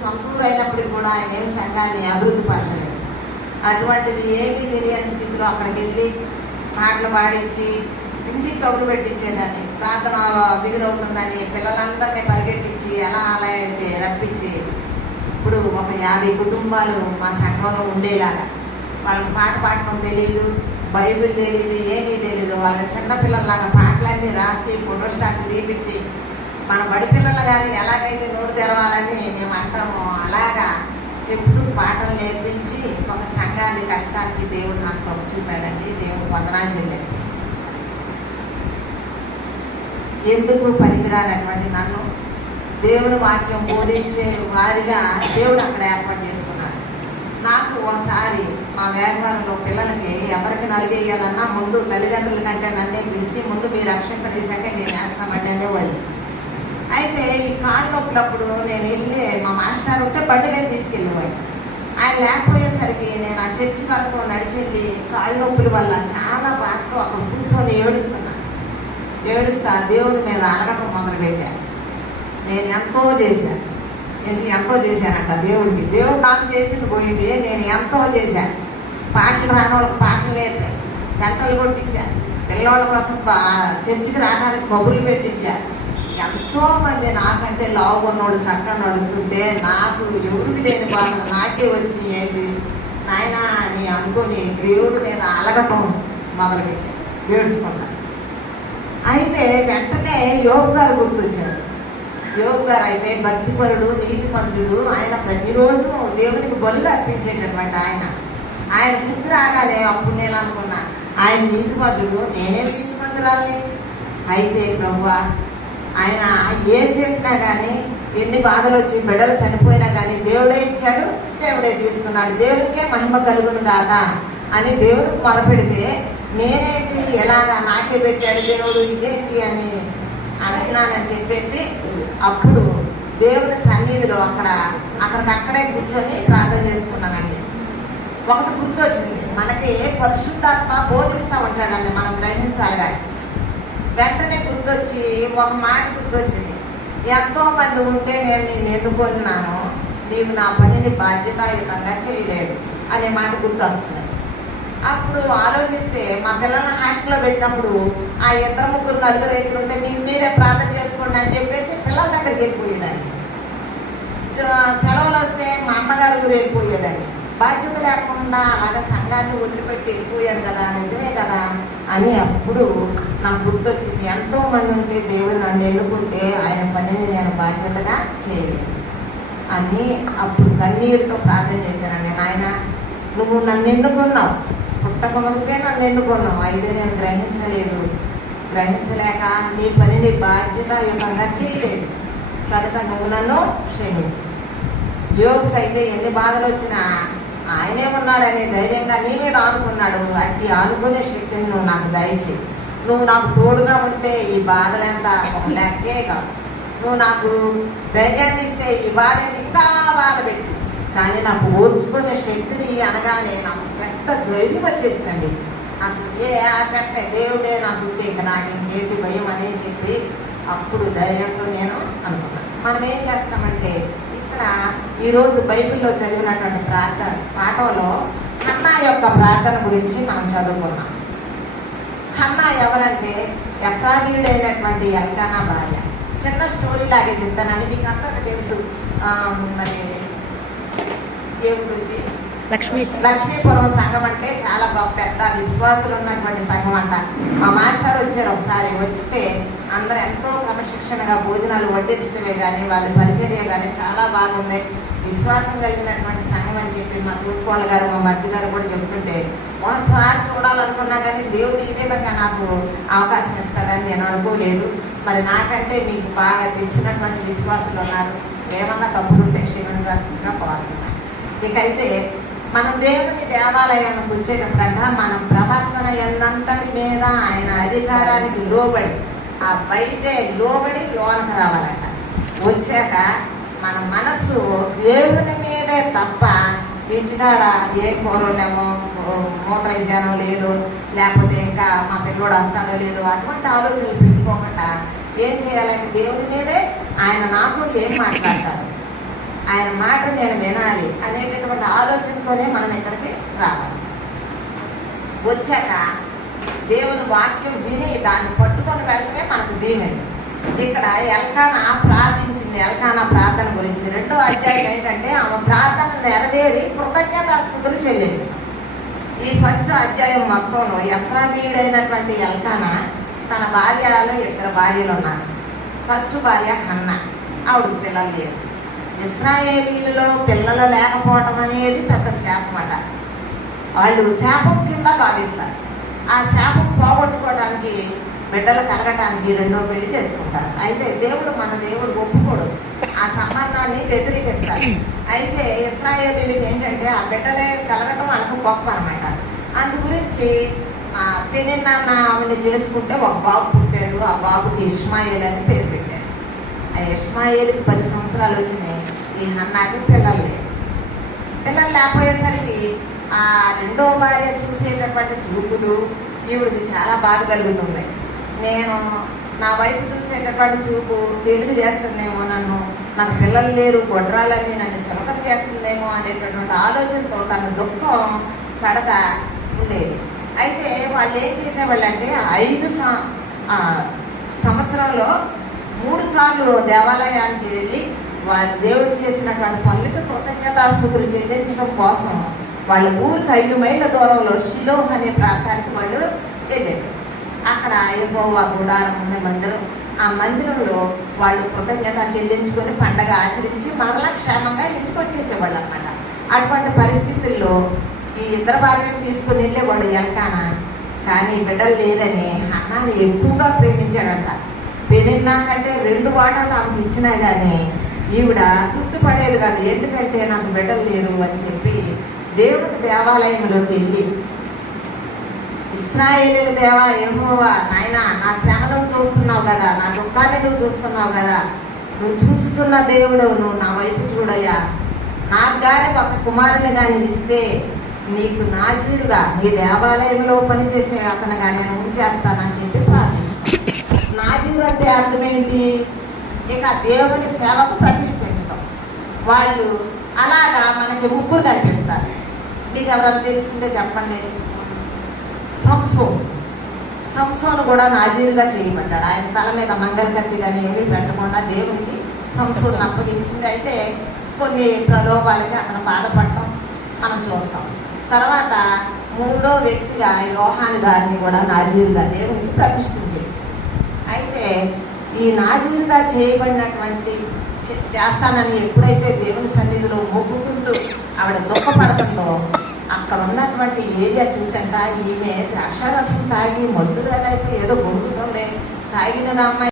సొంతూరు కూడా ఆయన ఏం సంఘాన్ని అభివృద్ధి పరచలేదు. అటువంటిది ఏమీ తెలియని స్థితిలో అక్కడికి వెళ్ళి పాటలు పాడించి ఇంటికి కబురు పెట్టించేదాన్ని. ప్రార్థన విధులవుతుందని పిల్లలందరినీ పరిగెట్టించి అలా అలా అయితే రప్పించి ఇప్పుడు ఒక యాభై కుటుంబాలు మా సంఘంలో ఉండేలాగా. వాళ్ళకి పాట పాడటం తెలియదు బైబిల్ తెలియదు ఏమీ తెలియదు వాళ్ళ చిన్నపిల్లలాగా పాటలన్నీ రాసి ఫోటోస్టాట్లు తీపించి మన బడిపిల్లలు కానీ ఎలాగైతే నోరు తెరవాలని మేము అంటామో అలాగా చెప్తూ పాటలు నేర్పించి ఒక సంఘాన్ని కట్టడానికి దేవుడు నాకు కృప చూపాడండి. దేవుడు వందనాలు చెల్లేస్తాను ఎందుకు పనికిరానటువంటి నన్ను? దేవుని వాక్యం బోధించే వారిగా దేవుడు అక్కడ ఏర్పాటు చేసుకున్నాడు నాకు ఒకసారి మా వేగవారంలో పిల్లలకి ఎవరికి నలిగేయాలన్నా ముందు తల్లిదండ్రుల కంటే నన్నే పిలిచి ముందు మీ రక్షణ తీసాక నేను వేస్తామంటేనే వాళ్ళు అయితే ఈ కాళ్ళు నొప్పులప్పుడు నేను వెళ్ళి మా మాస్టర్ ఉంటే బండి మీద తీసుకెళ్ళేవాడు ఆయన లేకపోయేసరికి నేను ఆ చర్చి వరకు నడిచెళ్ళి కాళ్ళ నొప్పుల వల్ల చాలా బాధతో అక్కడ కూర్చొని ఏడుస్తున్నాను ఏడుస్తా దేవుడి మీద అలగటం మొదలుపెట్టాను. నేను ఎంతో చేశాను. నేను ఎంతో చేశానంట దేవుడికి. దేవుడు నాకు చేసింది పోయింది. నేను ఎంతో చేశాను. పాటలు రాని వాళ్ళకి పాటలు నేర్పాను గంటలు కొట్టించాను పిల్లవాళ్ళ కోసం చర్చికి రావడానికి కబుర్లు పెట్టించాను ఎంతో మంది నాకంటే లావు ఉన్నోడు చక్కని అడుగుతుంటే నాకు ఎవరికి లేని బాధ నాకే వచ్చినాయి ఏంటి? నాయన అని అనుకొని దేవుడు నేను అలగటం మొదలుపెట్టాను. ఏడుచుకున్నాను అయితే వెంటనే యోగ్ గారు గుర్తొచ్చారు. యోగ్ గారు అయితే భక్తిపరుడు నీతిమంతుడు. ఆయన ప్రతిరోజు దేవునికి బలు అర్పించేటటువంటి ఆయన. ఆయన గుర్తు రాగానే అప్పుడు నేను అనుకున్నా ఆయన నీతిమంతుడు నేనే నీతిమంతురాలి అయితే ప్రభు ఆయన ఏం చేసినా కానీ ఎన్ని బాధలు వచ్చి బిడ్డలు చనిపోయినా కానీ దేవుడే ఇచ్చాడు దేవుడే తీసుకున్నాడు. దేవుడికే మహిమ కలుగును కాక అని దేవుడికి మొరపెడితే నేనేంటి ఎలాగా నాకే పెట్టాడు దేవుడు ఇదేంటి అని అడిగినానని చెప్పేసి అప్పుడు దేవుని సన్నిధిలో అక్కడ అక్కడికక్కడే కూర్చొని ప్రార్థన చేసుకున్నానండి. ఒకటి గుర్తొచ్చింది. మనకి పరిశుద్ధాత్మ బోధిస్తూ ఉంటాడండి మనం గ్రహించాలి కానీ వెంటనే గుర్తొచ్చి ఒక మాట గుర్తొచ్చింది. ఎంతో మంది ఉంటే నేను నేను ఎన్నుకున్నాను. నీవు నా పనిని బాధ్యతాయుతంగా చేయలేదు అనే మాట గుర్తొస్తుంది. అప్పుడు ఆలోచిస్తే మా పిల్లల్ని హాస్టల్లో పెట్టినప్పుడు ఆ ఇద్దరు ముగ్గురు నలుగురు ఐదుగురు ఉంటే మీకు మీరే ప్రార్థన చేసుకోండి అని చెప్పేసి పిల్లల దగ్గరికి వెళ్ళిపోయేదాన్ని. సెలవులు వస్తే మా అమ్మగారి ఊరు వెళ్ళిపోయేదాన్ని. బాధ్యత లేకుండా అలాగే సంఘాన్ని వదిలిపెట్టి వెళ్ళిపోయాను కదా నిజమే కదా? అని అప్పుడు నాకు గుర్తొచ్చింది. ఎంతో మంది ఉంటే దేవుడు నన్ను ఎన్నుకుంటే ఆయన పనిని నేను బాధ్యతగా చేయలేదు అని అప్పుడు కన్నీరుతో ప్రార్థన చేశానండి. నాయన నువ్వు నన్ను ఎన్నుకున్నావు. పుట్టక వరకే నన్ను ఎన్నుకున్నావు. అయితే నేను గ్రహించలేదు. గ్రహించలేక నీ పనిని బాధ్యతాయుతంగా చేయలేదు. కనుక నువ్వు నన్ను క్షమించు. యోగ్స్ అయితే ఎన్ని బాధలు వచ్చినా ఆయనే ఉన్నాడనే ధైర్యంగా నీ మీద ఆనుకున్నాడు. అట్టి ఆనుకునే శక్తిని నువ్వు నాకు దయచేయి. నువ్వు నాకు తోడుగా ఉంటే ఈ బాధలంతా ఒక లెక్కే కాదు. నువ్వు నాకు ధైర్యాన్ని ఇస్తే ఈ బాధని ఇంకా బాధ పెట్టి. కానీ నాకు ఓర్చుకునే శక్తిని అనగానే నాకు పెద్ద ధైర్యం వచ్చేసిందండి. అసలు ఏ ఆకట్ట దేవుడే నాకు ఉంటే ఇక నాకు ఇంకేంటి భయం అనే చెప్పి అప్పుడు ధైర్యంతో నేను అనుకున్నాను. మనం ఏం చేస్తామంటే ప్రార్థన ఈరోజు బైబిల్లో చదివినటువంటి ప్రార్థన పాఠంలో హన్నా యొక్క ప్రార్థన గురించి మనం చదువుకున్నాం హన్నా ఎవరంటే ఎఫ్రావీయుడైనటువంటి ఎల్కానా భార్య. చిన్న స్టోరీ లాగే చెప్తానని మీకు అందరికీ తెలుసు. మరి ఏమిటి లక్ష్మి లక్ష్మీపురం సంఘం అంటే చాలా పెద్ద విశ్వాసులు ఉన్నటువంటి సంఘం అంట. మా మాస్టర్ వచ్చారు ఒకసారి వచ్చితే అందరూ ఎంతో క్రమశిక్షణగా భోజనాలు వడ్డించడమే కానీ వాళ్ళ పరిచర్య కానీ చాలా బాగుంది. విశ్వాసం కలిగినటువంటి సంఘం అని చెప్పి మా తూర్కోళ్ళ గారు మా మధ్య గారు కూడా చెప్తుంటే ఒకసారి చూడాలనుకున్నా కానీ దేవుడు ఈ విధంగా నాకు అవకాశం ఇస్తాడని నేను అనుకోలేదు. మరి నాకంటే మీకు బాగా తెలిసినటువంటి విశ్వాసులు ఉన్నారు. ఏమన్నా తప్పులుంటే క్షేమంగా కోరుతున్నాను. ఇకైతే మనం దేవుని దేవాలయానికి వచ్చేటప్పుడంట మనం ప్రవర్తన ఎన్నంతటి మీద ఆయన అధికారానికి లోబడి ఆ బయటే లోబడి లోనకు రావాలంట. వచ్చాక మన మనసు దేవుని మీదే తప్ప ఇంటికాడ ఏ కూరలేమో మూత్ర విషయానో లేదు లేకపోతే ఇంకా మా పిల్లోడు వస్తాడో లేదు అటువంటి ఆలోచనలు పెట్టుకోకుండా ఏం చేయాలని దేవుని మీదే ఆయన నాకు ఏం మాట్లాడతారు? ఆయన మాట నేను వినాలి అనేటటువంటి ఆలోచనతోనే మనం ఇక్కడికి రావాలి. వచ్చాక దేవుని వాక్యం విని దాన్ని పట్టుకొని వెళ్ళటమే మనకు దీవెన ఇక్కడ ఎల్కానా ప్రార్థించింది ఎల్కానా ప్రార్థన గురించి. రెండో అధ్యాయం ఏంటంటే ఆమె ప్రార్థన నెరవేరి కృతజ్ఞతాస్థుతులు చెల్లించడం ఈ ఫస్ట్ అధ్యాయం మొత్తంలో ఎఫ్రామీయుడైనటువంటి ఎల్కానా తన భార్యలో ఇద్దరు భార్యలు ఉన్నారు. ఫస్ట్ భార్య హన్న ఆవిడ పిల్లలు లేరు. ఇస్రాయేలీలలో పిల్లలు లేకపోవడం అనేది పెద్ద శాపం అట. వాళ్ళు శాపం కింద భావిస్తారు. ఆ శాపం పోగొట్టుకోవడానికి బిడ్డలు కలగటానికి రెండో పెళ్ళి చేసుకుంటారు. అయితే దేవుడు మన దేవుడు ఒప్పుకోడు. ఆ సంబంధాన్ని వ్యతిరేకిస్తాడు. అయితే ఇస్రాయేలీలకు ఏంటంటే ఆ బిడ్డలే కలగటం వాళ్ళకు గొప్ప అనమాట అందు గురించి ఆ ఆమెను చేసుకుంటే ఒక బాబు పుట్టాడు. ఆ బాబుకి ఇస్మాయిల్ అని పేరు పెట్టాడు ఆ ఇస్మాయిల్కి పది సంవత్సరాలు వచ్చినాయి. ఈ హన్నాకి పిల్లలు లేవు పిల్లలు లేకపోయేసరికి ఆ రెండో భార్య చూసేటటువంటి చూపులు ఈవిడికి చాలా బాధ కలుగుతుంది. నేను నా వైపు చూసేటటువంటి చూపు తెలుగు చేస్తుందేమో నన్ను నాకు పిల్లలు లేరు గొడ్రాలని నన్ను చులకం చేస్తుందేమో అనేటటువంటి ఆలోచనతో తన దుఃఖం పడత ఉండేది. అయితే వాళ్ళు ఏం చేసేవాళ్ళు అంటే ఐదు సం- ఆ, సంవత్సరంలో మూడు సార్లు దేవాలయానికి వెళ్ళి వాళ్ళు దేవుడు చేసినటువంటి పనులకు కృతజ్ఞతాస్తుతులు చెల్లించడం కోసం వాళ్ళ ఊరికి ఐదు మైళ్ళ దూరంలో షిలోహ్ అనే ప్రాంతానికి వాళ్ళు వెళ్ళారు. అక్కడ యెహోవా గుడారం ఉన్న మందిరం ఆ మందిరంలో వాళ్ళు కృతజ్ఞత చెల్లించుకొని పండగ ఆచరించి మరలా క్షేమంగా ఇంటికి వచ్చేసేవాళ్ళు అనమాట అటువంటి పరిస్థితుల్లో ఈ ఇద్దరు భార్యను తీసుకుని వెళ్ళేవాడు ఎల్కాన కానీ బిడ్డలు లేదని అన్నాన్ని ఎక్కువగా ప్రేమించాడంట. నాకంటే రెండు వాటాలు ఆమెకు ఇచ్చినా కానీ ఈవిడ తృప్తి పడేది కాదు. ఎందుకంటే నాకు బిడ్డలు లేరు అని చెప్పి దేవుడి దేవాలయంలోకి వెళ్ళి ఇస్రాయేలీల దేవా ఏమోవా నాయన నా శ్రమను చూస్తున్నావు కదా నా దుఃఖాన్ని నువ్వు చూస్తున్నావు కదా నువ్వు చూస్తున్న దేవుడు నువ్వు నా వైపు చూడయ్యా. నాకు కానీ ఒక కుమారుని కానీ ఇస్తే నీకు నాజీరుగా నీ దేవాలయంలో పనిచేసే అతను కానీ నేను ఉంచేస్తానని చెప్పి అంటే అర్థమేంటి ఇక దేవుని సేవకు ప్రతిష్ఠించడం వాళ్ళు అలాగా మనకి ముగ్గురు కనిపిస్తారు. మీకు ఎవరైనా తెలిసిందే చెప్పండి. సంసోన్. సంసోను కూడా నాజీరుగా చేయబడ్డాడు. ఆయన తల మీద మంగళకత్తి కానీ ఏమీ పెట్టకుండా దేవునికి సంసోను అప్పగించింది. అయితే కొన్ని ప్రలోభాలకి అతను బాధపడటం మనం చూస్తాం. తర్వాత మూడో వ్యక్తిగా ఈ లోహాని దారిని కూడా నాజీరుగా దేవునికి ప్రతిష్ఠించేసి అయితే ఈ నాజీరుగా చేయబడినటువంటి చే- చేస్తానని ఎప్పుడైతే దేవుని సన్నిధిలో మొక్కుకుంటూ ఆవిడ దుఃఖపడుతుందో అక్కడ ఉన్నటువంటి ఏరియా చూసాక ఈమె ద్రాక్షారసం తాగి మద్దుగా ఏదో గొంతుతుంది తాగిన అమ్మాయి